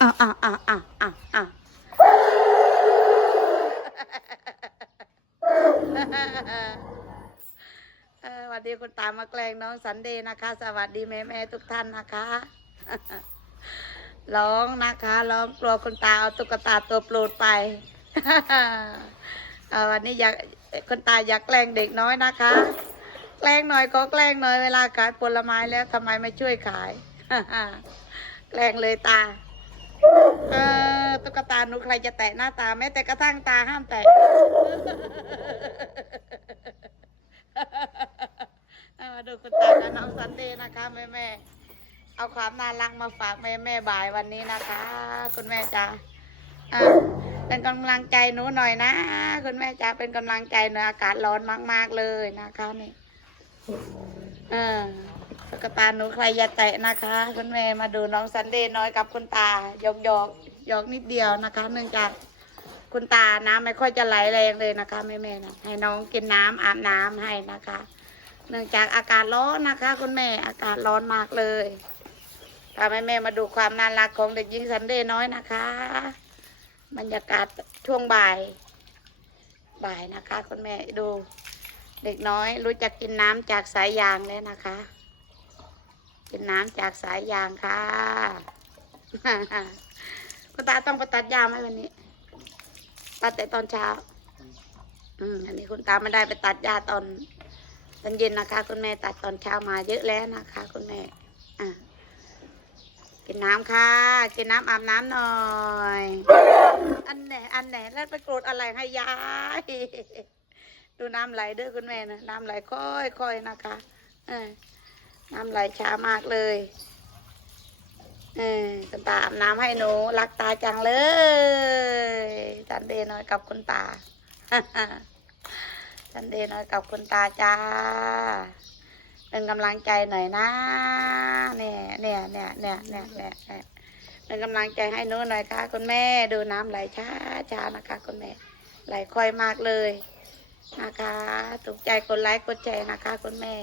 อะอะอะอะอะอะสวัสดีคุณตามาแกล้งน้องสันเดย์นะคะ สวัสดีแม่แม่ทุกท่านนะคะร้องนะคะร้องกลัวคุณตาเอาตุ๊กตาตัวโปรดไปวันนี้อยากคุณตาอยากแกล้งเด็กน้อยนะคะ แกล้งหน่อยก็แกล้งหน่อยเวลาขายผลไม้แล้วทำไมไม่ช่วยขายแกล้งเลยตา เออตุ๊กตาหนูใครจะแตะหน้าตาแม้แต่กระทั่งตาห้ามแตะมาดูคุณตากับน้องซันเดย์นะคะแม่แม่เอาความน่ารักมาฝากแม่แม่บ่ายวันนี้นะคะ คุณแม่จ๋าอะเป็นกำลังใจหนูหน่อยนะ คุณแม่จ๋าเป็นกำลังใจหน่อยอากาศร้อนมาก ๆเลยนะคะนี่เออ ตุ๊กตาหนูใครอย่าแตะนะคะคุณแม่มาดูน้องซันเดย์น้อยกับคุณตาหยอกหยอกหยอกนิดเดียวนะคะ เนื่องจากคุณตาน้ำไม่ค่อยจะไหลแรงเลยนะคะแม่แม่นะให้น้องกินน้ำอาบน้ำให้นะคะ เนื่องจากอากาศร้อนนะคะ คุณแม่อากาศร้อนมากเลยพาแม่แม่มาดูความน่ารักของเด็กหญิงซันเดย์น้อยนะคะ บรรยากาศช่วงบ่าย บ่ายนะคะ คุณแม่ดู เด็กน้อยรู้จักกินน้ำจากสายยางแล้วนะคะ กินน้ำจากสายยางค่ะคุณตาต้องไปตัดยาไหมวันนี้ ตัดแต่ตอนเช้า อืมอันนี้คุณตาไม่ได้ไปตัดยาตอนตอนเย็นนะคะ คุณแม่ตัดตอนเช้ามาเยอะแล้วนะคะ คุณแม่ อะกินน้ำค่ะ กินน้ำอาบน้ำหน่อย อันไหน อันไหน แล้วไปโกรธอะไรให้ยาย ดูน้ำไหลเด้อคุณแม่นะ น้ำไหลค่อยๆนะคะ เออ น้ำไหลช้ามากเลยเออคุณตาอาบน้ำให้หนูรักตาจังเลยจันเดย์หน่อยกับคุณตาจันเดย์หน่อยกับคุณตาจ้าเป็นกำลังใจหน่อยนะเนี่ยเนี่ยเนี่ยเนี่ยเนี่ยเนี่ยเนี่ยเป็นกำลังใจให้หนูหน่อยค่ะคุณแม่ ดูน้ำไหลช้าช้านะคะ คุณแม่ ไหลค่อยมากเลยนะคะถูกใจกดไลค์กดแชร์นะคะ คุณแม่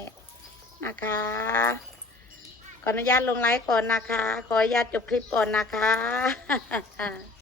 นะคะ ขออนุญาตลงไลค์ก่อนนะคะ ขออนุญาตจบคลิปก่อนนะคะ